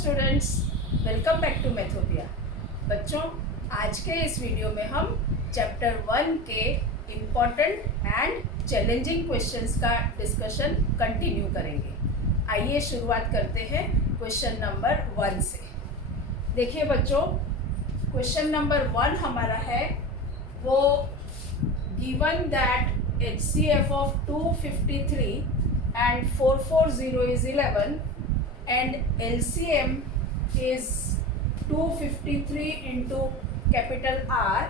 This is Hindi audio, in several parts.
Students, welcome back to Mathopia. बच्चों, आज के इस वीडियो में हम चैप्टर 1 के इम्पॉर्टेंट एंड चैलेंजिंग क्वेश्चंस का डिस्कशन कंटिन्यू करेंगे। आइए शुरुआत करते हैं क्वेश्चन नंबर 1 से। देखिए बच्चों, क्वेश्चन नंबर 1 हमारा है वो given that HCF of 253 and 440 is 11 and LCM is 253 into capital R,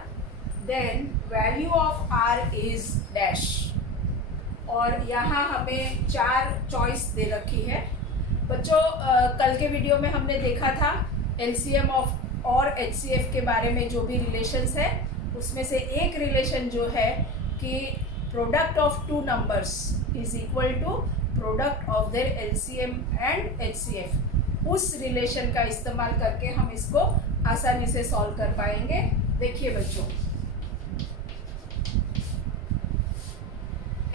then value of R is dash। और यहाँ हमें 4 चॉइस दे रखी है। बच्चों, कल के वीडियो में हमने देखा था LCM ऑफ और HCF के बारे में जो भी रिलेशंस है, उसमें से एक रिलेशन जो है कि product of two numbers is equal to product of their LCM and HCF। उस रिलेशन का इस्तेमाल करके हम इसको आसानी से सॉल्व कर पाएंगे। देखिए बच्चों,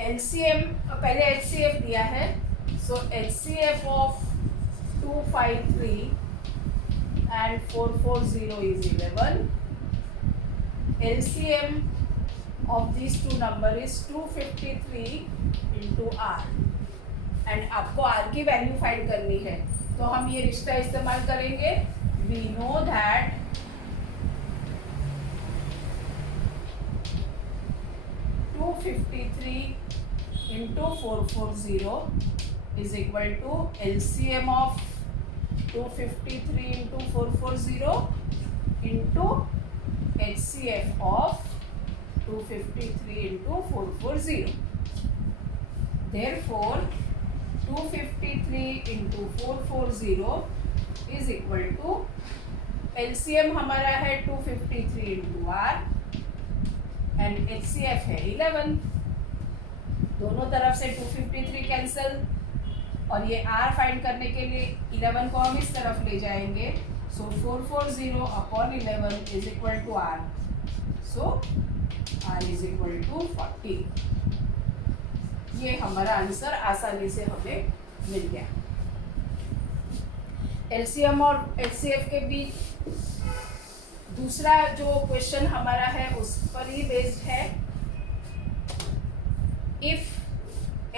LCM पहले HCF दिया है, सो HCF of 253 and 440 is 11। LCM of these two number is 253 into R and आपको R की वैल्यू फाइंड करनी है, तो हम ये रिश्ता इस्तेमाल करेंगे। We know that into 440 is equal to LCM of 253 into 440 into HCF of 253 into 440। Therefore 253 into 440 is equal to LCM हमारा है 253 into R and HCF है 11। दोनों तरफ से 253 कैंसिल और ये R फाइंड करने के लिए 11 को हम इस तरफ ले जाएंगे। So 440 upon 11 is equal to R। So R is equal to 40। ये हमारा आंसर आसानी से हमें मिल गया। LCM और HCF के बीच दूसरा जो क्वेश्चन हमारा है उस पर ही बेस्ड है। If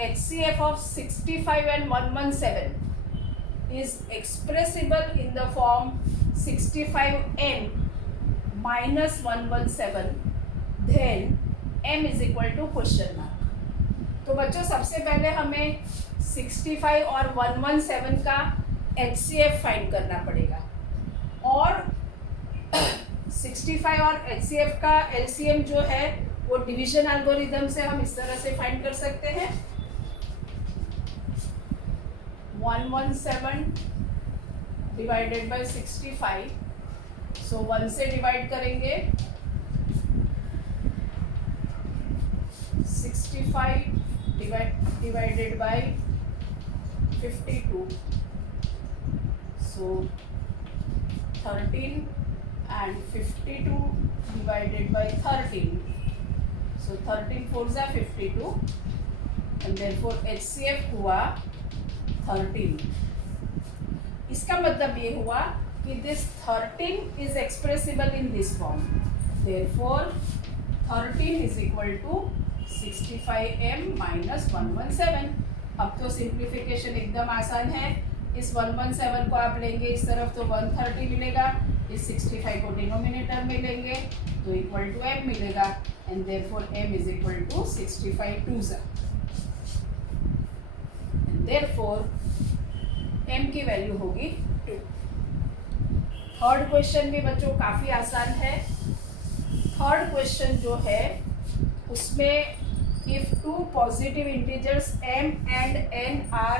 HCF of 65 and 117 is expressible in the form 65m minus 117, then m is equal to question mark। तो बच्चों, सबसे पहले हमें 65 और 117 का HCF फाइंड करना पड़ेगा और 65 और HCF का LCM जो है वो डिवीजन एल्गोरिदम से हम इस तरह से फाइंड कर सकते हैं। 117 डिवाइडेड बाय 65, सो 1 से डिवाइड करेंगे 65 divided by 52, so 13 and 52 divided by 13, so 13 4 जा 52 and therefore HCF हुआ 13। इसका मतलब ये हुआ कि this 13 is expressible in this form, therefore 13 is equal to 65m minus 117। अब तो सिंप्लीफिकेशन एकदम आसान है। इस 117 को आप लेंगे इस तरफ तो 130 मिलेगा, इस 65 को डिनोमिनेटर में लेंगे तो इक्वल टू m मिलेगा and therefore m is equal to 65 2 and therefore m की वैल्यू होगी 2। थर्ड क्वेश्चन भी बच्चों काफ़ी आसान है। थर्ड क्वेश्चन जो है उसमें if two positive integers m and n are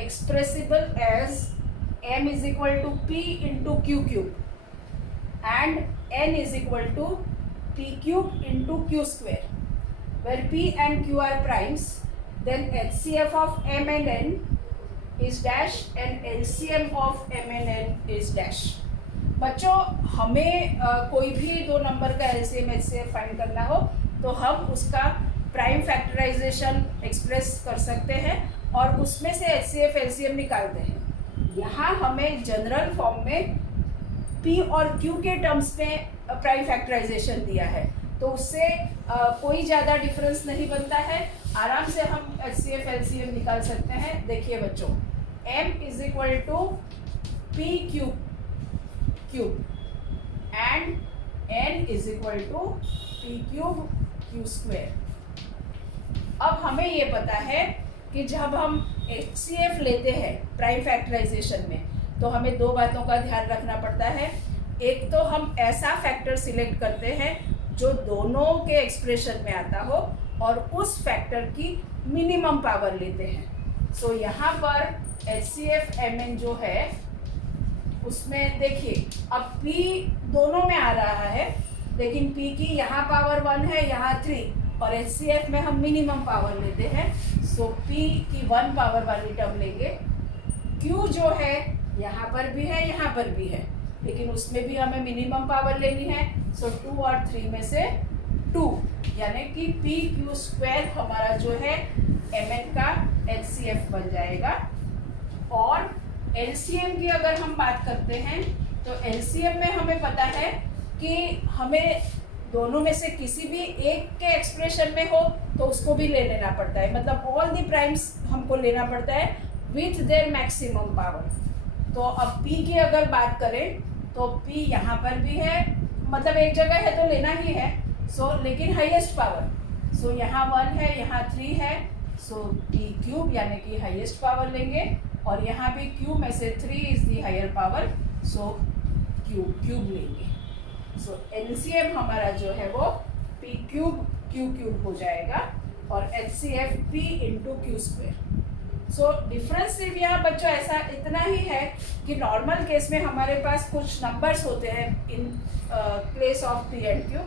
expressible as m is equal to p into q cube and n is equal to p cube into q square, where p and q are primes, then HCF of m and n is dash and LCM of m and n is dash। बच्चों, हमें कोई भी दो नंबर का LCM HCF फाइंड करना हो तो हम उसका प्राइम फैक्टराइजेशन एक्सप्रेस कर सकते हैं और उसमें से HCF LCM निकालते हैं। यहाँ हमें जनरल फॉर्म में P और Q के टर्म्स में प्राइम फैक्टराइजेशन दिया है, तो उससे कोई ज़्यादा डिफरेंस नहीं बनता है। आराम से हम HCF LCM निकाल सकते हैं। देखिए बच्चों, M is equal to P cube and N is equal to P cube Q square. अब हमें ये पता है कि जब हम HCF लेते हैं प्राइम फैक्टराइजेशन में, तो हमें दो बातों का ध्यान रखना पड़ता है। एक तो हम ऐसा फैक्टर सिलेक्ट करते हैं जो दोनों के एक्सप्रेशन में आता हो और उस फैक्टर की मिनिमम पावर लेते हैं। सो यहाँ पर HCF MN जो है उसमें देखिए, अब P दोनों में आ रहा है, लेकिन P की यहाँ पावर 1 है, यहाँ 3, और HCF में हम मिनिमम पावर लेते हैं। सो P की 1 पावर वाली टर्म लेंगे। Q जो है यहाँ पर भी है, यहाँ पर भी है, लेकिन उसमें भी हमें मिनिमम पावर लेनी है। सो 2 और 3 में से 2, यानी कि P Q स्क्वायर हमारा जो है MN का HCF बन जाएगा। और LCM की अगर हम बात करते हैं तो LCM में हमें पता है कि हमें दोनों में से किसी भी एक के एक्सप्रेशन में हो तो उसको भी ले लेना पड़ता है, मतलब ऑल दी प्राइम्स हमको लेना पड़ता है विथ देयर मैक्सिमम पावर। तो अब P की अगर बात करें तो P यहाँ पर भी है, मतलब एक जगह है तो लेना ही है। सो लेकिन हाईएस्ट पावर, सो यहाँ 1 है, यहाँ 3 है, सो P क्यूब यानी कि हाईएस्ट पावर लेंगे, और यहाँ भी Q में से 3 is the higher power, so cube लेंगे। सो LCM हमारा जो है वो P क्यूब Q हो जाएगा और HCF P into Q square. So difference सिर्फ यहाँ बच्चों ऐसा इतना ही है कि नॉर्मल केस में हमारे पास कुछ नंबर्स होते हैं in place of P and Q।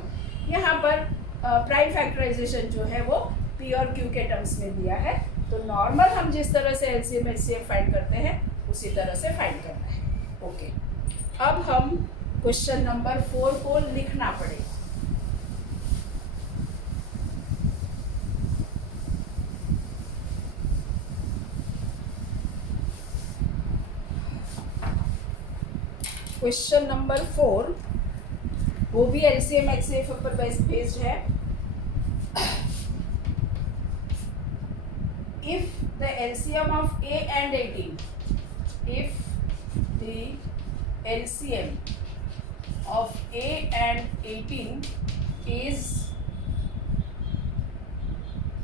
यहाँ पर प्राइम फैक्टराइजेशन जो है वो P और Q के टर्म्स में दिया है, तो नॉर्मल हम जिस तरह से LCM HCF फाइंड करते हैं उसी तरह से फाइंड करना है। ओके, अब हम क्वेश्चन नंबर 4 को लिखना पड़ेगा। क्वेश्चन नंबर 4 वो भी LCM HCF पर बेस्ड है। If the LCM of A and 18, if the LCM of A and 18 is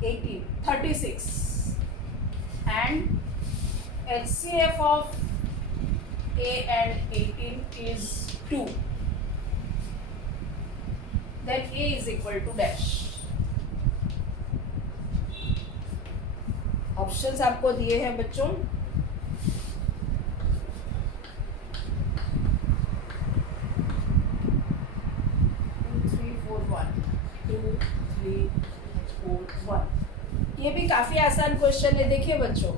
36 and HCF of A and 18 is 2, then A is equal to dash। Options आपको दिए हैं बच्चों, 2 3 4 1। ये भी काफ़ी आसान क्वेश्चन है। देखिए बच्चों,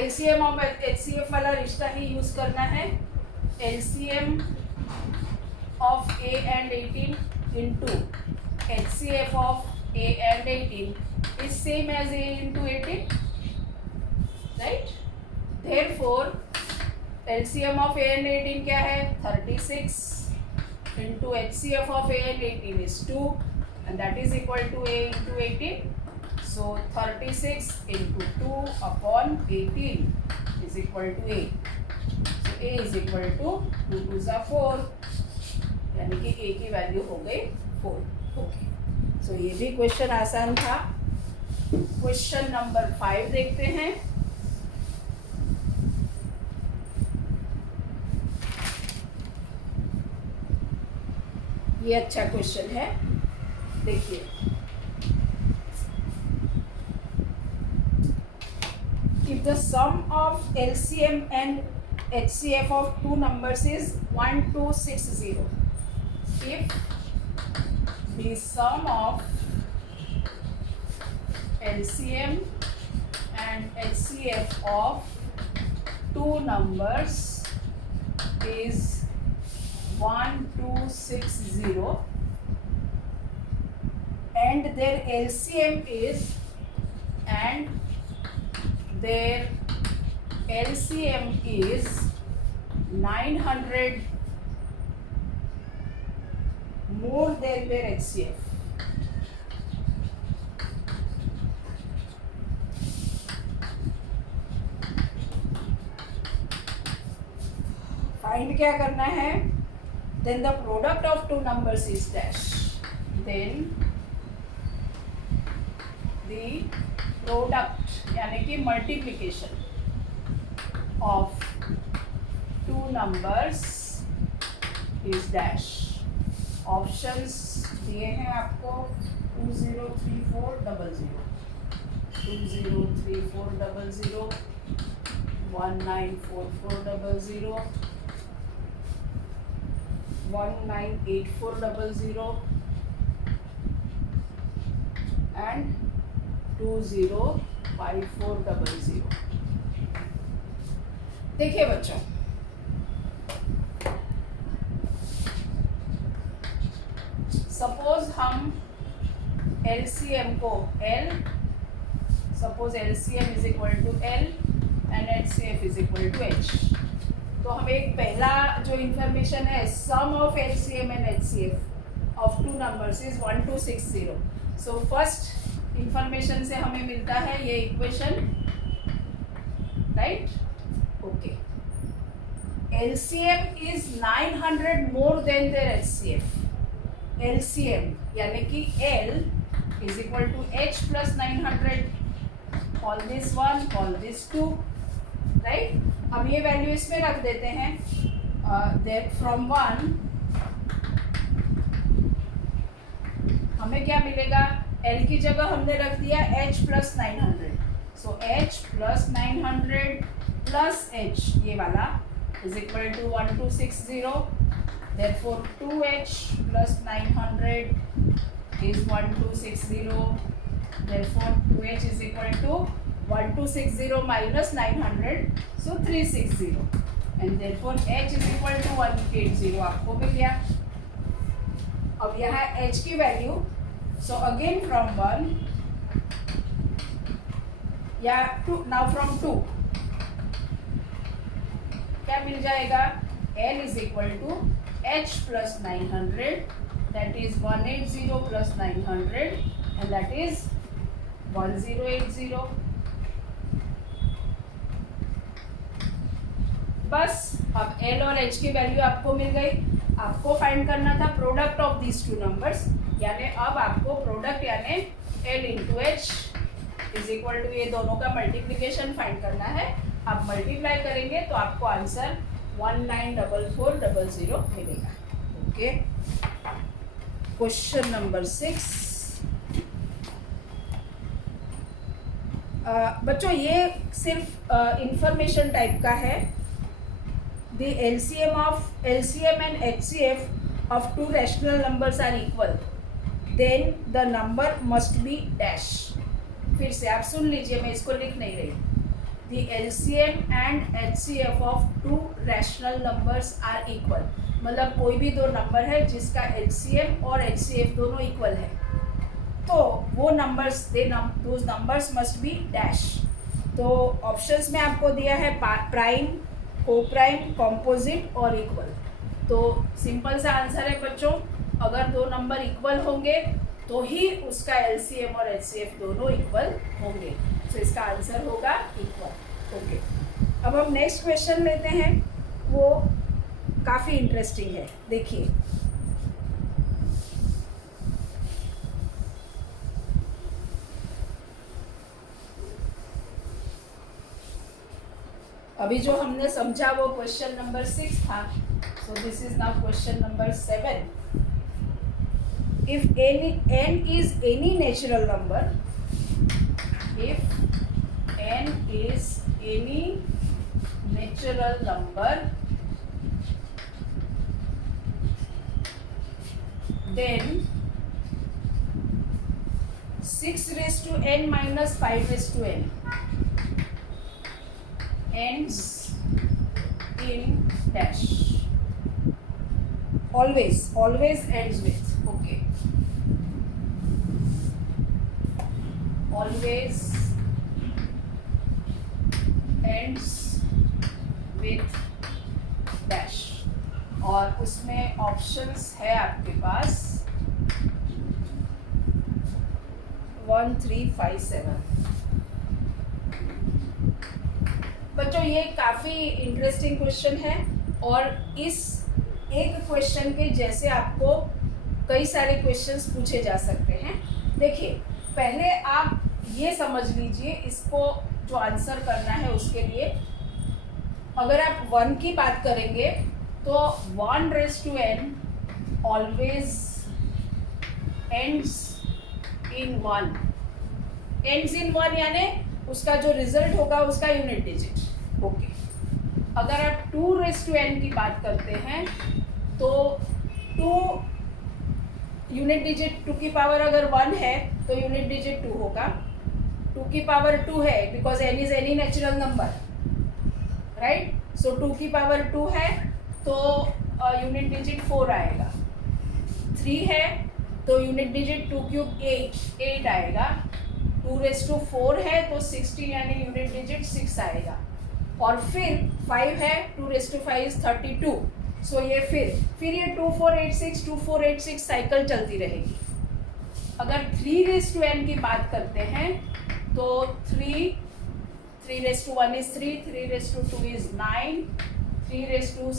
LCM और HCF वाला रिश्ता ही यूज़ करना है। LCM of A and 18 into HCF of A and 18 is same as A into 18, right? Therefore LCM of A and 18 क्या है? 36 into HCF of A and 18 is 2, and that is equal to A into 18. So 36 into 2 upon 18 is equal to A. So A is equal to 2 2s are 4, यानी कि A की वैल्यू हो गई 4। ओके, सो ये भी क्वेश्चन आसान था। क्वेश्चन नंबर 5 देखते हैं। ये अच्छा क्वेश्चन है, देखिए। If the sum of LCM and HCF of two numbers is 1260, if the sum of LCM and HCF of two numbers is 1260 and their LCM is their LCM is 900 more than their HCF. Find क्या करना है? Then the product of two numbers is dash. Then the product यानी कि multiplication of two numbers is dash. Options दिए हैं आपको 203400, 203400, 194400, 198400 and 205400. देखिए बच्चों, सपोज हम LCM को L, suppose LCM is equal to L and HCF is equal to H. तो हम एक पहला जो इंफॉर्मेशन है, sum of LCM and HCF of two numbers is 1260. So first information से हमें मिलता है ये equation, right? Okay. LCM is 900 more than their HCF. LCM यानी कि L is equal to H plus 900. All this 1, all this 2, right? अब ये वैल्यू इसमें रख देते हैं. फ्रॉम 1 हमें क्या मिलेगा? L की जगह हमने रख दिया H plus 900. So H plus 900 plus H ये वाला is equal to 1260. Therefore 2H plus 900 is 1260. Therefore 2H is equal to 1260 minus 900, so 360. And therefore H is equal to 180. आपको मिल गया. अब यहाँ H की वैल्यू, so again from 1 या 2, now from 2 क्या मिल जाएगा? L is equal to H plus 900, that is 180 plus 900 and that is 1080. बस अब L और H की वैल्यू आपको मिल गई. आपको फाइंड करना था product of these two numbers, यानी अब आपको प्रोडक्ट यानी L into H is equal to ये दोनों का मल्टीप्लीकेशन फाइंड करना है. आप मल्टीप्लाई करेंगे तो आपको आंसर 194400 मिलेगा. ओके. Question number 6. बच्चों ये सिर्फ इंफॉर्मेशन टाइप का है. The LCM and HCF of two rational numbers are equal, then the number must be dash. फिर से आप सुन लीजिए, मैं इसको लिख नहीं रही. The LCM and HCF of two rational numbers are equal. मतलब कोई भी दो नंबर है जिसका LCM और HCF दोनों इक्वल है, तो वो numbers those numbers must be dash. तो ऑप्शंस में आपको दिया है प्राइम, कोप्राइम, कॉम्पोजिट और इक्वल. तो सिंपल सा आंसर है बच्चों, अगर दो नंबर इक्वल होंगे तो ही उसका LCM और HCF दोनों इक्वल होंगे. तो इसका आंसर होगा इक्वल. ओके. अब हम नेक्स्ट क्वेश्चन लेते हैं, वो काफ़ी इंटरेस्टिंग है. देखिए, अभी जो हमने समझा वो क्वेश्चन नंबर 6 था. सो this is now question number 7. If n is any natural number, if n is any natural number, then 6 raised to n minus 5 raised to n ends in dash. Always ends with. Okay. Always ends with dash, और उसमें ऑप्शंस है आपके पास 1 3 5 7। बच्चों ये काफ़ी इंटरेस्टिंग क्वेश्चन है, और इस एक क्वेश्चन के जैसे आपको कई सारे क्वेश्चंस पूछे जा सकते हैं। देखिए, पहले आप ये समझ लीजिए, इसको जो आंसर करना है उसके लिए अगर आप 1 की बात करेंगे तो 1 raise to n always ends in 1। Ends in 1 यानी उसका जो रिजल्ट होगा उसका यूनिट डिजिट। ओके, अगर आप 2 रेज़ टू n की बात करते हैं तो 2 यूनिट डिजिट 2 की पावर अगर 1 है तो यूनिट डिजिट 2 होगा। 2 की पावर 2 है because n is any natural number, right. So 2 की पावर 2 है तो यूनिट डिजिट 4 आएगा। 3 है तो यूनिट डिजिट 2 क्यूब 8 आएगा। 2 रेज़ टू 4 है तो 16 यानी यूनिट डिजिट 6 आएगा। और फिर 5 है, 2 रेज़ टू 5 इज 32। सो ये फिर ये 2 4 8 6 2 4 8 6 साइकिल चलती रहेगी। अगर 3 रेज़ टू n की बात करते हैं तो 3 raise to 1 is 3, 3 raise to 2 is 9, 3 raise to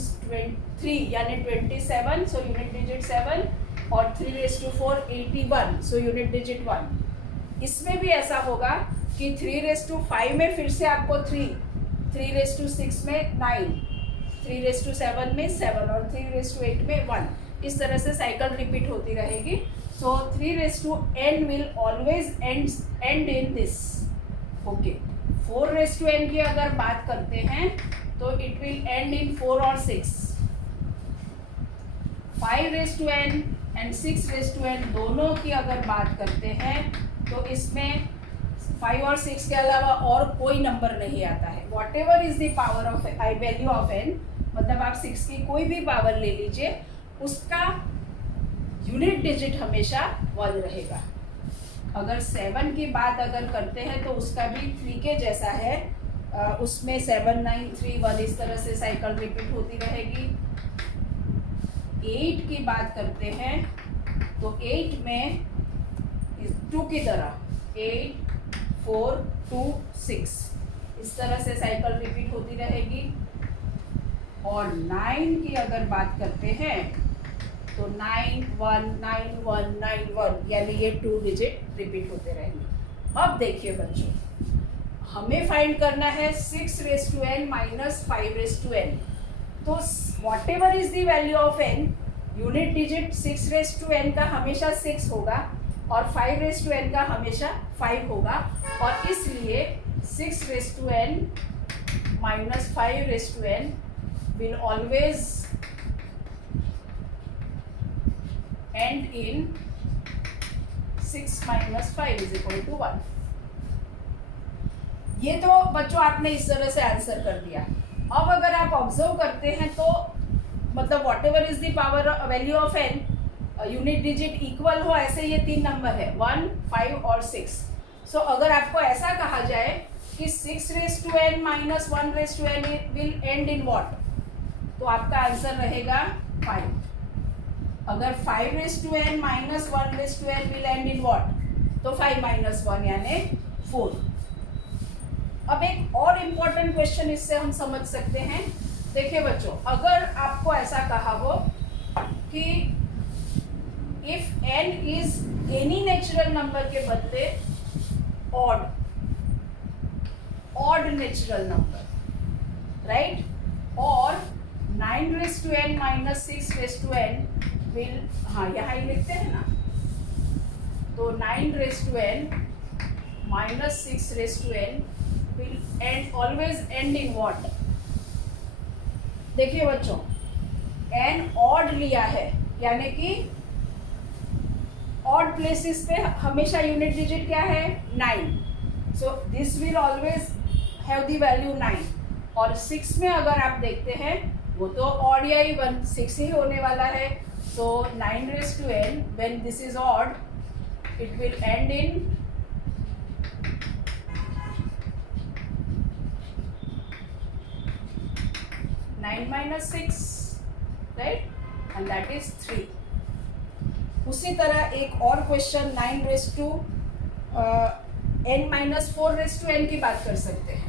3 यानी 27, सो यूनिट डिजिट 7, और 3 raise to 4 81, so unit digit 1। इसमें भी ऐसा होगा कि 3 रेज़ टू 5 में फिर से आपको 3 रेज़ टू 6 में 9, 3 रेज़ टू 7 में 7, और 3 रेज़ टू 8 में 1। इस तरह से साइकिल रिपीट होती रहेगी। So 3 raise to n will always end in this. Okay, 4 raise to n की अगर बात करते हैं तो इट विल एंड इन 4 और 6। 5 raise to n and 6 raise to n दोनों की अगर बात करते हैं तो इसमें 5 और 6 के अलावा और कोई नंबर नहीं आता है। What ever is the power of value of n, मतलब आप 6 की कोई भी पावर ले लीजिए, उसका यूनिट डिजिट हमेशा 1 रहेगा। अगर 7 की बात अगर करते हैं तो उसका भी 3 के जैसा है, उसमें 7 9 3 1 इस तरह से साइकिल रिपीट होती रहेगी। 8 की बात करते हैं तो 8 में 2 की तरह 8 4 2 6 इस तरह से साइकिल रिपीट होती रहेगी। और 9 की अगर बात करते हैं तो 9 1 9 1 9 1 यानी ये 2 डिजिट रिपीट होते रहेंगे। अब देखिए बच्चों, हमें फाइंड करना है 6 raise to n minus 5 raise to n। तो whatever is the value of n, unit digit 6 raise to n का हमेशा 6 होगा और 5 रेज़ टू n का हमेशा 5 होगा, और इसलिए 6 raise to n minus 5 raise to n will always end in 6 minus 5 is equal to 1। ये तो बच्चों आपने इस तरह से आंसर कर दिया। अब अगर आप ऑब्जर्व करते हैं तो मतलब what ever is the power value of n, unit digit equal हो, ऐसे ये 3 नंबर है 1 5 और 6। सो अगर आपको ऐसा कहा जाए कि 6 raise to n minus 1 raise to n will end in what, तो आपका आंसर रहेगा 5। अगर 5 raise to n minus 1 raise to n will end in what, तो 5 माइनस 1 यानी 4। अब एक और इम्पोर्टेंट क्वेश्चन इससे हम समझ सकते हैं। देखिए बच्चों, अगर आपको ऐसा कहा हो कि if n is any natural number के बदले ऑड नेचुरल नंबर, राइट, और 9 raise to n minus 6 raise to n will, हाँ यहाँ ही लिखते हैं ना, तो 9 raise to n minus 6 raise to n will end always end in what. देखिए बच्चों, n ऑड लिया है यानी कि ऑड प्लेसेस पे हमेशा यूनिट डिजिट क्या है 9, so this will always have the value 9। और 6 में अगर आप देखते हैं वो तो ऑड या इवन 6 ही होने वाला है, so 9 raise to n when this is odd it will end in 9 9 minus 6, right, and that is 3. उसी तरह एक और question 9 raise to n minus 4 raise to n की बात कर सकते हैं।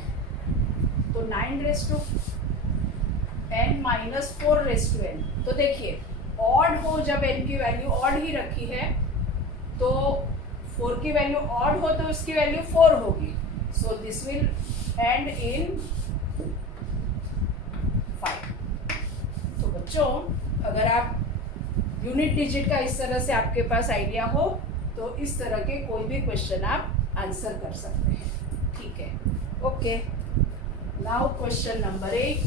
तो 9 raise to n minus 4 raise to n, तो देखिए ऑड हो, जब n की वैल्यू ऑड ही रखी है तो 4 की वैल्यू ऑड हो तो उसकी वैल्यू 4 होगी। सो दिस विल एंड इन 5। तो बच्चों, अगर आप यूनिट डिजिट का इस तरह से आपके पास आइडिया हो तो इस तरह के कोई भी क्वेश्चन आप आंसर कर सकते हैं। ठीक है, ओके। Now question number 8।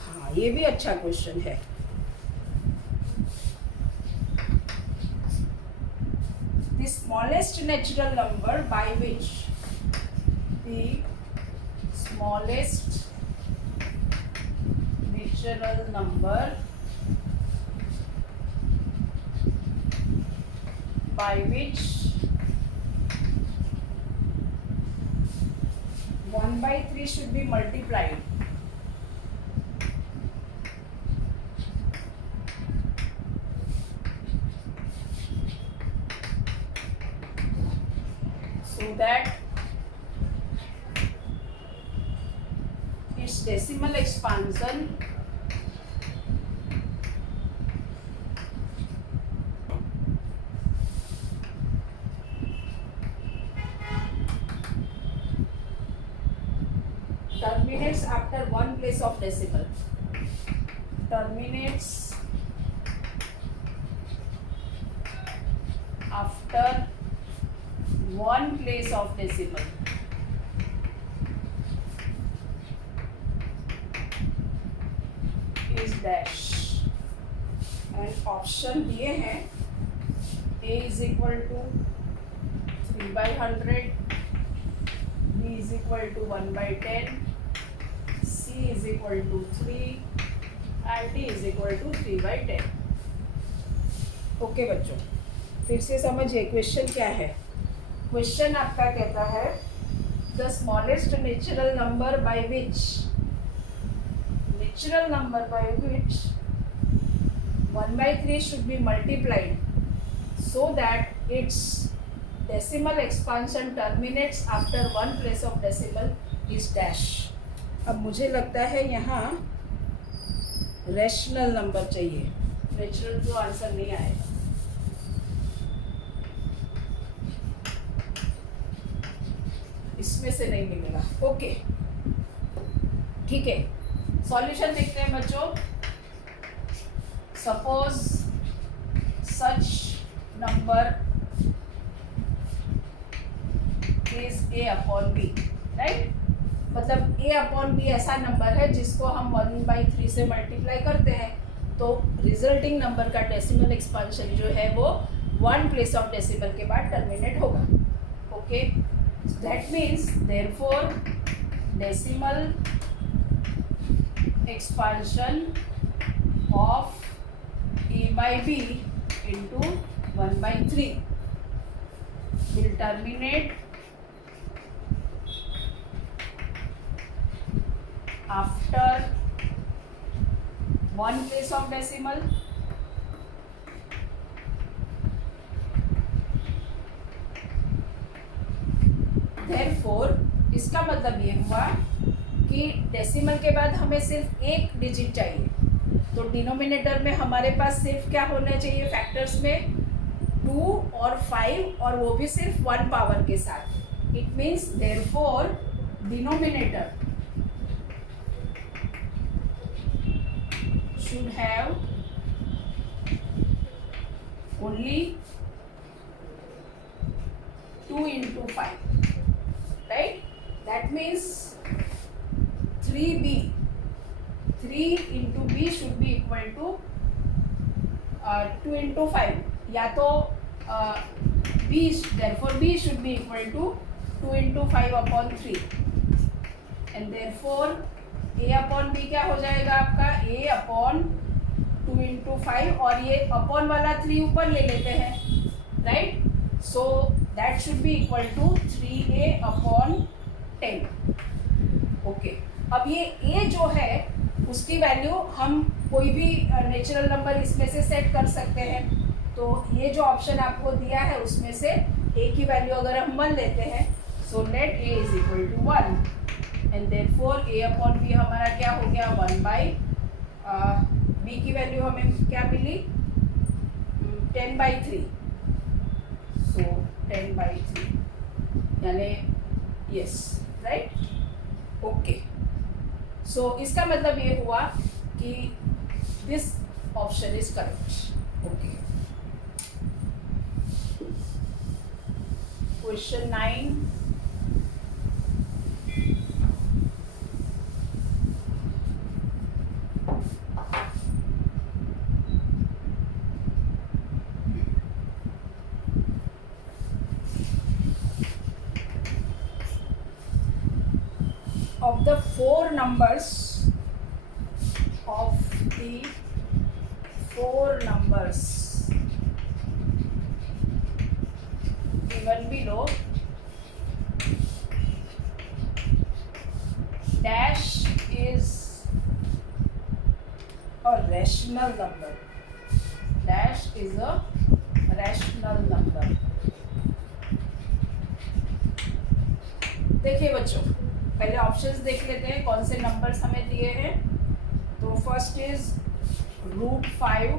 हाँ, ये भी अच्छा क्वेश्चन है। The smallest natural number by which the smallest natural number by which 1/3 should be multiplied so that its decimal expansion terminates after one place of decimal. Terminates after one place of decimal. Is dash. And option दिए हैं a is equal to 3/100, b is equal to 1/10, c is equal to 3 and d is equal to 3/10। Okay बच्चों, फिर से समझिए क्वेश्चन क्या है। क्वेश्चन आपका कहता है the smallest natural number by which 1/3 should be multiplied so that its decimal expansion terminates after one place of decimal is dash। अब मुझे लगता है यहाँ रैशनल नंबर चाहिए, नेचुरल तो आंसर नहीं आएगा। इसमें से नहीं मिलेगा। ओके, ठीक है, सॉल्यूशन देखते हैं बच्चों। Suppose such number is a/b, right. मतलब a/b ऐसा नंबर है जिसको हम 1/3 से मल्टीप्लाई करते हैं तो रिजल्टिंग नंबर का डेसिमल एक्सपांशन जो है वो वन प्लेस ऑफ डेसिमल के बाद टर्मिनेट होगा। Okay, that means therefore decimal expansion of a/b into 1/3 will terminate after one place of decimal therefore इसका मतलब ये हुआ कि डेसिमल के बाद हमें सिर्फ एक डिजिट चाहिए, तो डिनोमिनेटर में हमारे पास सिर्फ क्या होना चाहिए, फैक्टर्स में 2 और 5 और वो भी सिर्फ 1 पावर के साथ। It means therefore denominator should have only 2 into 5, right? That means 3b, 3 into b should be equal to 2 into 5, या तो b, therefore b should be equal to 2 into 5 upon 3 and therefore a upon b क्या हो जाएगा आपका, a अपॉन 2 into 5 और ये अपॉन वाला 3 ऊपर ले लेते हैं right? So that should be equal to 3a upon 10. Okay, अब ये a जो है उसकी वैल्यू हम कोई भी नेचुरल नंबर इसमें से सेट कर सकते हैं. तो ये जो ऑप्शन आपको दिया है उसमें से a की वैल्यू अगर हम 1 लेते हैं, so let a is equal to 1 and therefore a upon b हमारा क्या हो गया 1 बाई b की वैल्यू हमें क्या मिली 10/3. सो 10/3 यानी यस राइट. ओके, सो इसका मतलब ये हुआ कि this option is correct. Okay, question 9. Of the 4 numbers given below, dash is a rational number. Dash is a rational number. देखिए बच्चों, पहले ऑप्शंस देख लेते हैं कौन से नंबर्स हमें दिए हैं. तो first is √5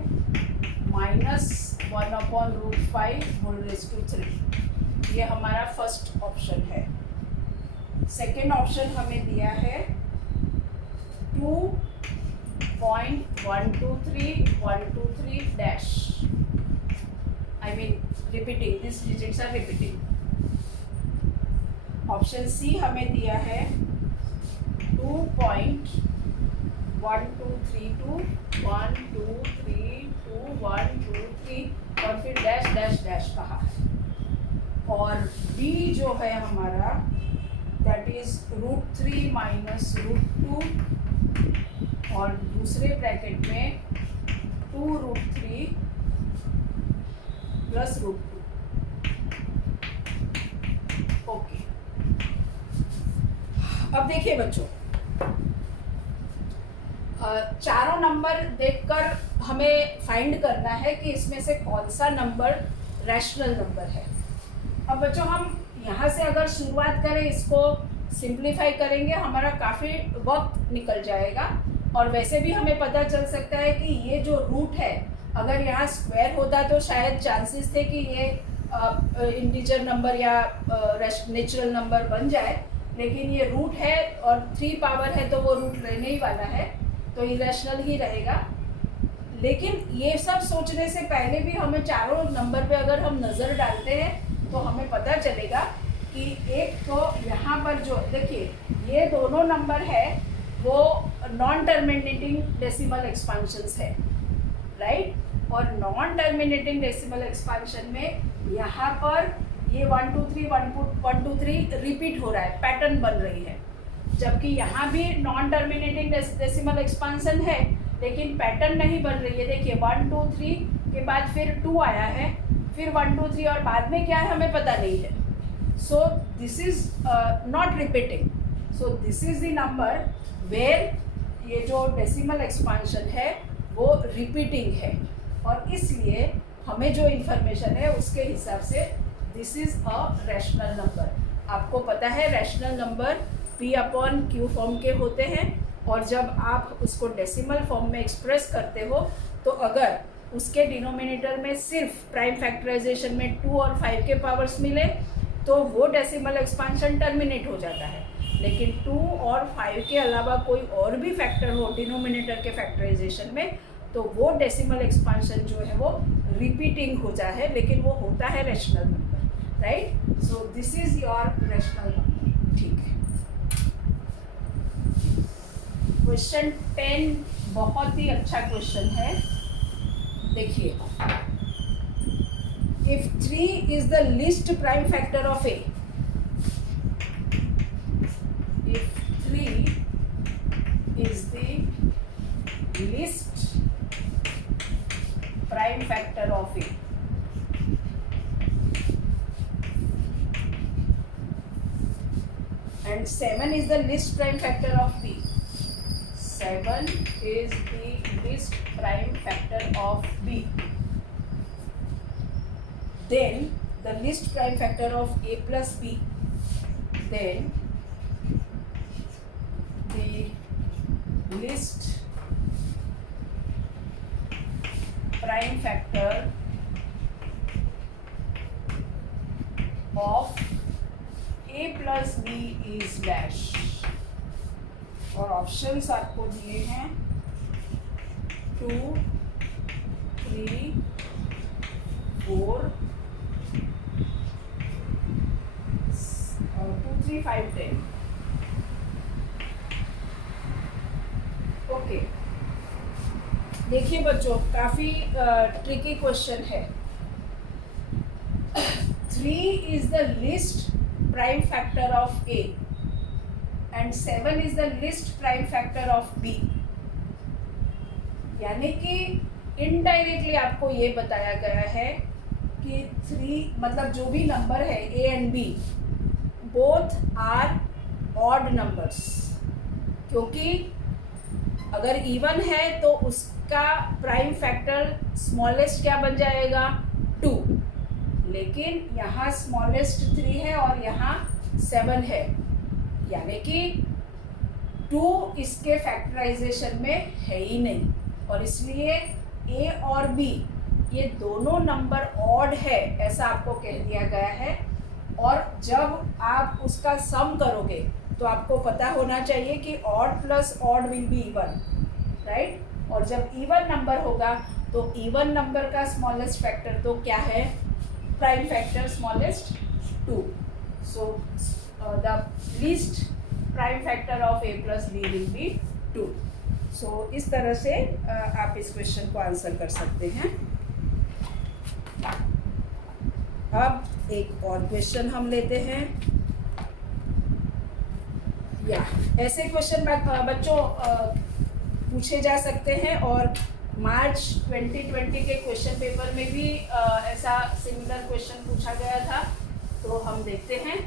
minus 1 upon √5 whole raise to 3. ये हमारा फर्स्ट ऑप्शन है. सेकेंड ऑप्शन हमें दिया है 2.123 dash. I mean repeating, this digits are repeating. Option C हमें दिया है 2.1232 1 2 3 2 1 2 3 और फिर डैश डैश डैश कहा है. और बी जो है हमारा दैट इज √3 माइनस √2 और दूसरे ब्रैकेट में 2√3 प्लस √2. ओके, अब देखिए बच्चों, चारों नंबर देखकर हमें फाइंड करना है कि इसमें से कौन सा नंबर रैशनल नंबर है. अब बच्चों हम यहाँ से अगर शुरुआत करें, इसको सिंप्लीफाई करेंगे, हमारा काफ़ी वक्त निकल जाएगा. और वैसे भी हमें पता चल सकता है कि ये जो रूट है, अगर यहाँ स्क्वायर होता तो शायद चांसेस थे कि ये इंटीजर नंबर या नेचुरल नंबर बन जाए. लेकिन ये रूट है और 3 पावर है तो वो रूट रहने ही वाला है, तो इरेशनल ही रहेगा. लेकिन ये सब सोचने से पहले भी हमें चारों नंबर पे अगर हम नज़र डालते हैं तो हमें पता चलेगा कि एक तो यहाँ पर जो देखिए ये दोनों नंबर है वो नॉन टर्मिनेटिंग डेसिमल एक्सपांशंस है, राइट. और नॉन टर्मिनेटिंग डेसिमल एक्सपांशन में यहाँ पर ये 1 2 3 1 2 3 रिपीट हो रहा है, पैटर्न बन रही है. जबकि यहाँ भी नॉन टर्मिनेटिंग डेसिमल एक्सपांशन है लेकिन पैटर्न नहीं बन रही है. देखिए 1 2 3 के बाद फिर 2 आया है, फिर 1 2 3 और बाद में क्या है हमें पता नहीं है. So this is not repeating. So this is the number where ये जो डेसिमल एक्सपांशन है वो रिपीटिंग है. और इसलिए हमें जो इंफॉर्मेशन है उसके हिसाब से this is a rational number. आपको पता है रैशनल नंबर P/Q फॉर्म के होते हैं. और जब आप उसको डेसिमल फॉर्म में एक्सप्रेस करते हो तो अगर उसके डिनोमिनेटर में सिर्फ प्राइम फैक्टराइजेशन में 2 और 5 के पावर्स मिले तो वो डेसिमल एक्सपांशन टर्मिनेट हो जाता है. लेकिन 2 और 5 के अलावा कोई और भी फैक्टर हो डिनोमिनेटर के फैक्टराइजेशन में तो वो डेसिमल एक्सपांशन जो है वो रिपीटिंग हो जाता है, लेकिन वो होता है rational number, right. So this is your rational number. ठीक है. क्वेश्चन 10 बहुत ही अच्छा क्वेश्चन है. देखिए, if 3 is the least prime factor of A, if 3 is the least prime factor of A, and 7 is the least prime factor of b. 7 is the least prime factor of b. Then the least prime factor of a plus b. Then the least prime factor of a plus b is dash. और ऑप्शंस आपको दिए हैं 2, 3, 4 और 2, 3, 5, 10. ओके, देखिए बच्चों, काफ़ी ट्रिकी क्वेश्चन है. 3 is the least prime factor of A and 7 is the least prime factor of B. यानी कि इनडायरेक्टली आपको ये बताया गया है कि 3 मतलब जो भी नंबर है A and B both are odd numbers, क्योंकि अगर इवन है तो उसका प्राइम फैक्टर स्मॉलेस्ट क्या बन जाएगा 2, लेकिन यहाँ स्मॉलेस्ट 3 है और यहाँ 7 है, यानी कि 2 इसके फैक्टराइजेशन में है ही नहीं, और इसलिए A और B ये दोनों नंबर ऑड है ऐसा आपको कह दिया गया है. और जब आप उसका सम करोगे तो आपको पता होना चाहिए कि odd plus odd will be even, right. और जब इवन नंबर होगा तो इवन नंबर का स्मॉलेस्ट फैक्टर तो क्या है, prime factor smallest 2. So the least prime factor of a plus b will be 2. सो इस तरह से आप इस क्वेश्चन को आंसर कर सकते हैं. अब एक और क्वेश्चन हम लेते हैं. या ऐसे क्वेश्चन बच्चों पूछे जा सकते हैं, और मार्च 2020 के क्वेश्चन पेपर में भी ऐसा सिमिलर क्वेश्चन पूछा गया था. तो हम देखते हैं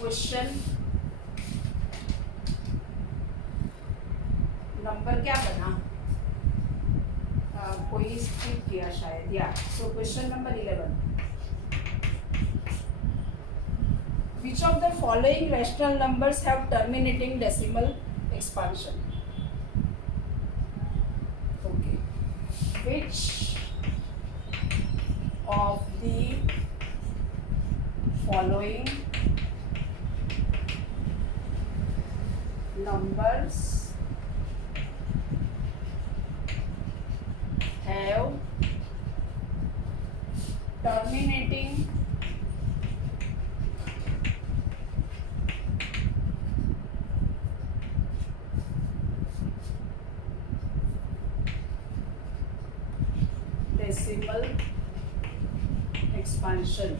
क्वेश्चन नंबर क्या बना, कोई स्किप किया शायद. या so question number 11. Which of the following rational numbers have terminating decimal expansion? Okay. Which of the following numbers have terminating decimal expansion?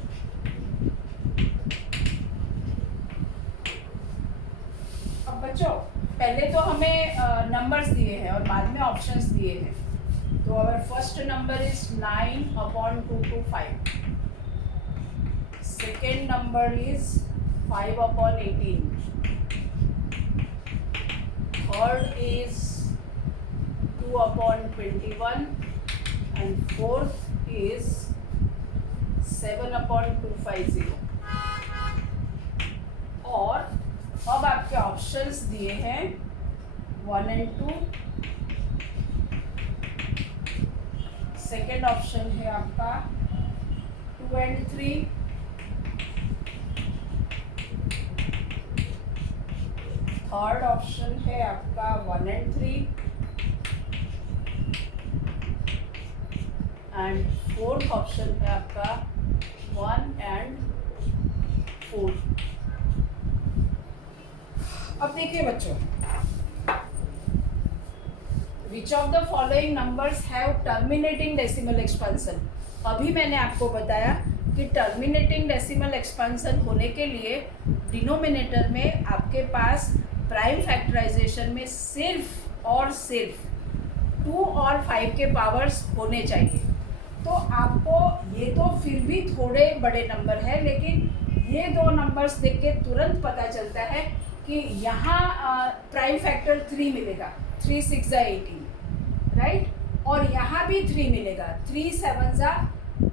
अब बच्चों पहले तो हमें नंबर्स दिए हैं और बाद में ऑप्शंस दिए हैं. तो our first number is 9/225. Second number is 5/18. Third is 2/21, and fourth is 7/250. और अब आपके ऑप्शंस दिए हैं 1 and 2. सेकेंड ऑप्शन है आपका 2 and 3. थर्ड ऑप्शन है आपका 1 and 3. एंड फोर्थ ऑप्शन है आपका 1 and 4. अब देखिए बच्चों, Which of the following numbers have terminating decimal expansion? अभी मैंने आपको बताया कि टर्मिनेटिंग डेसिमल एक्सपेंशन होने के लिए डिनोमिनेटर में आपके पास प्राइम फैक्टराइजेशन में सिर्फ और सिर्फ 2 और 5 के पावर्स होने चाहिए. तो आपको ये तो फिर भी थोड़े बड़े नंबर है, लेकिन ये दो नंबर्स देख के तुरंत पता चलता है कि यहाँ प्राइम फैक्टर 3 मिलेगा, 3 6 18, राइट। और यहाँ भी 3 मिलेगा, 3 7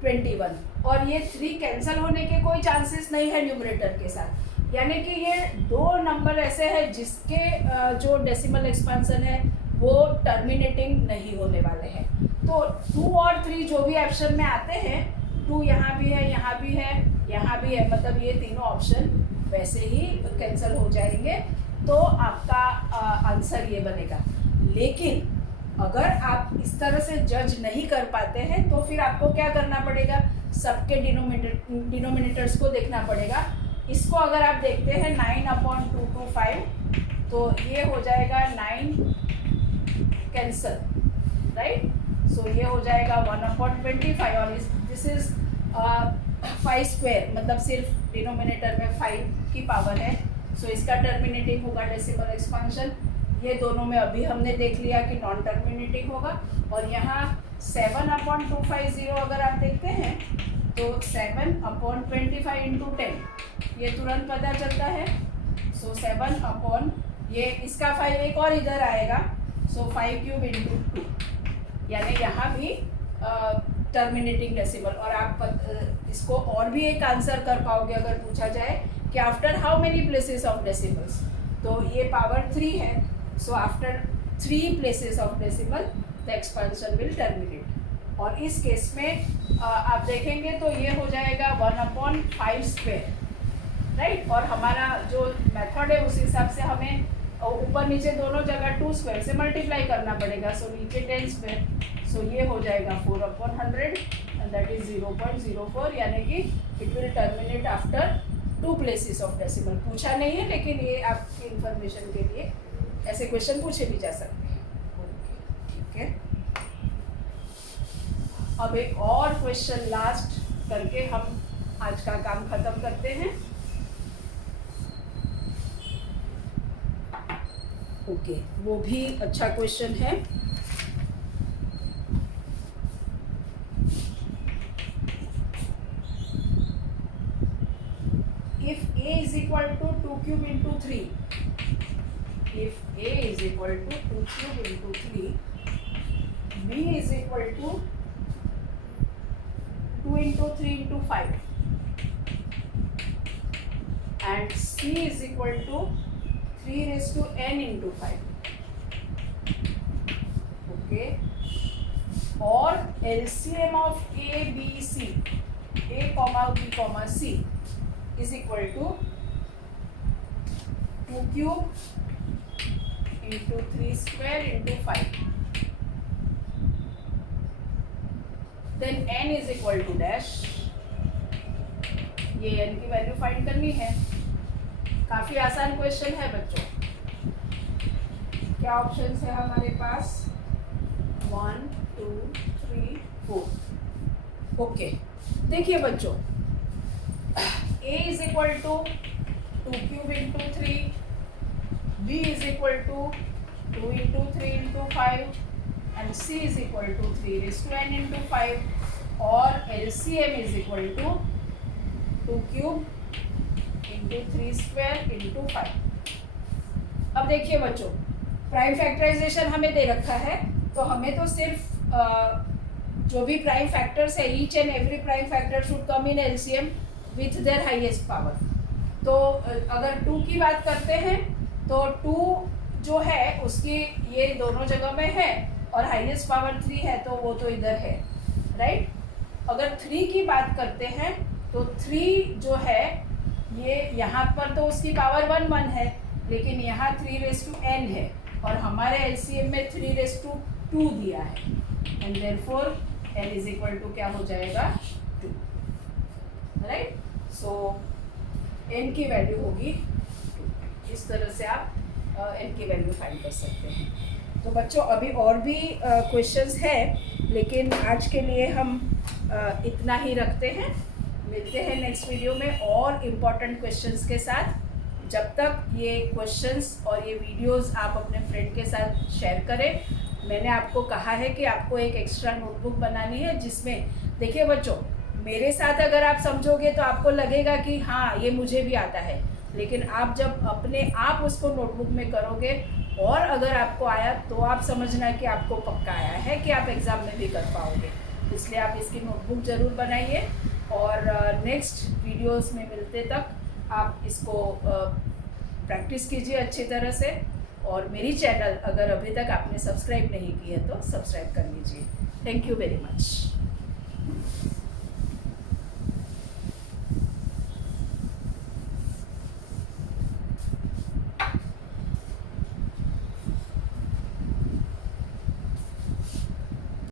21, और ये 3 कैंसिल होने के कोई चांसेस नहीं है न्यूमरेटर के साथ। यानी कि ये दो नंबर ऐसे हैं जिसके जो डेसिमल एक्सपेंशन है वो टर्मिनेटिंग नहीं होने वाले हैं। तो 2 और 3 जो भी ऑप्शन में आते हैं, 2 यहाँ भी है, यहाँ भी है, यहाँ भी है, मतलब ये तीनों ऑप्शन वैसे ही कैंसिल हो जाएंगे। तो आपका आंसर ये बनेगा। लेकिन अगर आप इस तरह से जज नहीं कर पाते हैं तो फिर आपको क्या करना पड़ेगा, सबके डिनोमिनेटर्स को देखना पड़ेगा। इसको अगर आप देखते हैं 9/225, तो ये हो जाएगा 9 कैंसल, राइट। सो ये हो जाएगा 1/25, और दिस इज 5 स्क्वायर, मतलब सिर्फ डिनोमिनेटर में 5 की पावर है। सो इसका टर्मिनेटिंग होगा डेसिमल एक्सपेंशन। ये दोनों में अभी हमने देख लिया कि नॉन टर्मिनेटिंग होगा। और यहाँ 7/250 अगर आप देखते हैं तो 7/25 इंटू 10, ये तुरंत पता चलता है। सो 7 ये इसका 5 एक और इधर आएगा, सो 5 क्यूब इंटू 2, यानी यहाँ भी टर्मिनेटिंग डेसिमल। और आप इसको और भी एक आंसर कर पाओगे अगर पूछा जाए कि after how many places of decimals, तो ये पावर 3 है। So after 3 places of decimal the expansion will terminate. और इस केस में आप देखेंगे तो ये हो जाएगा 1/5 स्क्वायर, राइट। और हमारा जो मेथड है उस हिसाब से हमें ऊपर नीचे दोनों जगह 2 स्क्वायर से मल्टीप्लाई करना पड़ेगा। सो नीचे 10 स्क्वायर, सो ये हो जाएगा 4/100 एंड दैट इज 0.04, यानी कि it will terminate after 2 places of decimal. पूछा नहीं है, लेकिन ये आपकी इंफॉर्मेशन के लिए ऐसे क्वेश्चन पूछे भी जा सकते हैं। ठीक है, अब एक और क्वेश्चन लास्ट करके हम आज का काम खत्म करते हैं। ओके, वो भी अच्छा क्वेश्चन है। If A is equal to 2 cube into 3, if A is equal to 2 cube into 3, B is equal to 2 into 3 into 5, and C is equal to 3 raised to n into 5. Okay, और LCM of A, B, C, A, B, C is equal to 2 cube into 3 square into 5. Then n is equal to dash. ये n की वैल्यू फाइंड करनी है। काफी आसान क्वेश्चन है बच्चों। क्या ऑप्शंस है हमारे पास? 1 2 3 4। ओके, देखिए बच्चों, A is equal to 2 cube into 3, B is equal to 2 into 3 into 5, and C is equal to 3 raised to n into 5, और LCM is equal to 2 cube into 3 square into 5। अब देखिए बच्चों, प्राइम फैक्टराइजेशन हमें दे रखा है, तो हमें तो सिर्फ जो भी प्राइम फैक्टर्स है, each and every prime factor should come in LCM with their highest power. तो अगर 2 की बात करते हैं तो 2 जो है उसकी ये दोनों जगह में है, और हाईएस्ट पावर 3 है तो वो तो इधर है, राइट। अगर 3 की बात करते हैं तो 3 जो है ये यहाँ पर तो उसकी पावर 1 है, लेकिन यहाँ 3 raised to n है, और हमारे LCM में 3 raised to 2 दिया है, and therefore n is equal to क्या हो जाएगा? 2, राइट। सो n की वैल्यू होगी 2। इस तरह से आप n की वैल्यू फाइंड कर सकते हैं। तो बच्चों, अभी और भी क्वेश्चंस है, लेकिन आज के लिए हम इतना ही रखते हैं। मिलते हैं नेक्स्ट वीडियो में और इम्पॉर्टेंट क्वेश्चंस के साथ। जब तक ये क्वेश्चंस और ये वीडियोस आप अपने फ्रेंड के साथ शेयर करें। मैंने आपको कहा है कि आपको एक एक्स्ट्रा नोटबुक बनानी है, जिसमें देखिए बच्चों, मेरे साथ अगर आप समझोगे तो आपको लगेगा कि हाँ ये मुझे भी आता है, लेकिन आप जब अपने आप उसको नोटबुक में करोगे और अगर आपको आया तो आप समझना कि आपको पक्का आया है कि आप एग्ज़ाम में भी कर पाओगे। इसलिए आप इसकी नोटबुक ज़रूर बनाइए और नेक्स्ट वीडियोस में मिलते तक आप इसको प्रैक्टिस कीजिए अच्छी तरह से। और मेरी चैनल अगर अभी तक आपने सब्सक्राइब नहीं की है तो सब्सक्राइब कर लीजिए। Thank you very much.